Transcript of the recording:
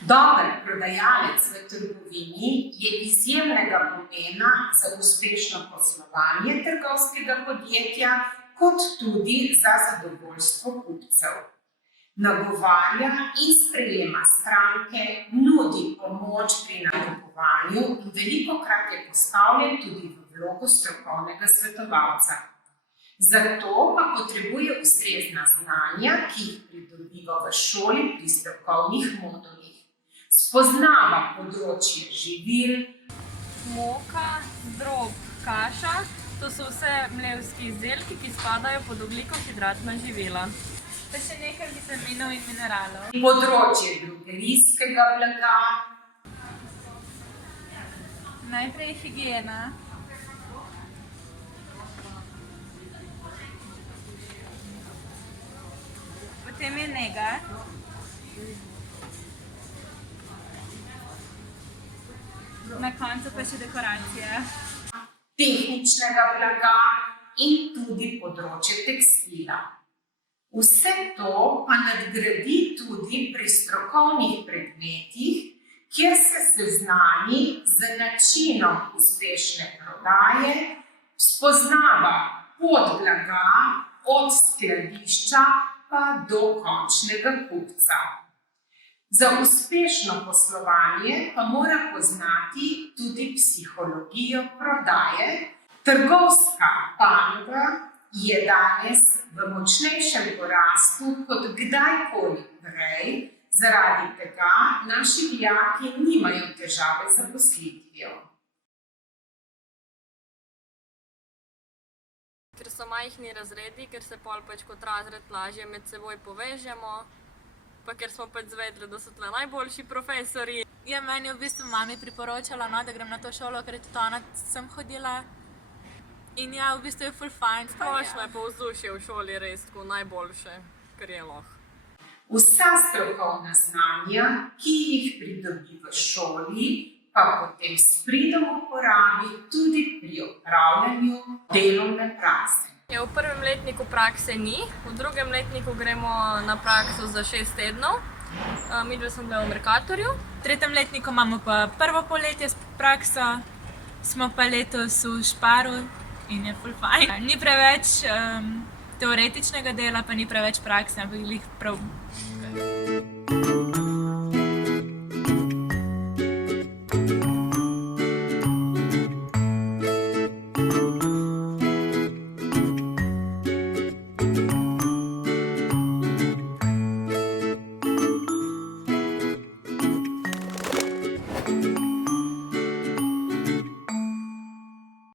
Dober prodajalec v trgovini je izjemnega pomena za uspešno poslovanje trgovskega podjetja, kot tudi za zadovoljstvo kupcev. Nagovarja in sprejema stranke, nudi pomoč pri nakupovanju in velikokrat je postavljen tudi v vlogo strokovnega svetovalca. Zato pa potrebuje ustrezna znanja, ki jih pridobiva v šoli pri strokovnih modulih. Spoznava področje živil, moka, drоб, kaša, to so vse mlevski izdelki, ki spadajo pod ogljikohidratna živila. Pa še nekaj vitaminov in mineralov. Področje drogerijskega blaga, Najprej higiena. Potem je nega. Na koncu pa še dekoracija. tehničnega blaga in tudi področje tekstila. Vse to pa nadgradi tudi pri strokovnih predmetih, kjer se seznani z načinom uspešne prodaje, spoznava pot blaga od skladišča pa do končnega kupca. Za uspešno poslovanje pa mora poznati tudi psihologijo prodaje. Trgovska panoga je danes v močnejšem porastu kot kdajkoli prej, zaradi tega naši dijaki nimajo težave z zaposlitvijo. Ker so majhni razredi, ker se pol pač kot razred lažje med seboj povežemo, pa ker smo pač zvedeli, da so tle najboljši profesorji. Ja, meni je v bistvu mami priporočala, no, da grem na to šolo, ker je tudi ona sem hodila. In ja, v bistvu je ful fajn. Splošno je pa vzdušje v šoli res tako najboljše, kar je lahko. Vsa strokovna znanja, ki jih pridobi v šoli, pa potem s pridom uporabi tudi pri opravljanju delovne prakse. Ja, v prvem letniku prakse ni, v drugem letniku gremo na prakso za 6 tednov. Midve sem bila v Mercatorju. V tretjem letniku imamo pa prvo polletje s prakso, smo pa letos v Sparu in je ful fajn. Ni preveč teoretičnega dela, pa ni preveč prakse, ampak glih prav.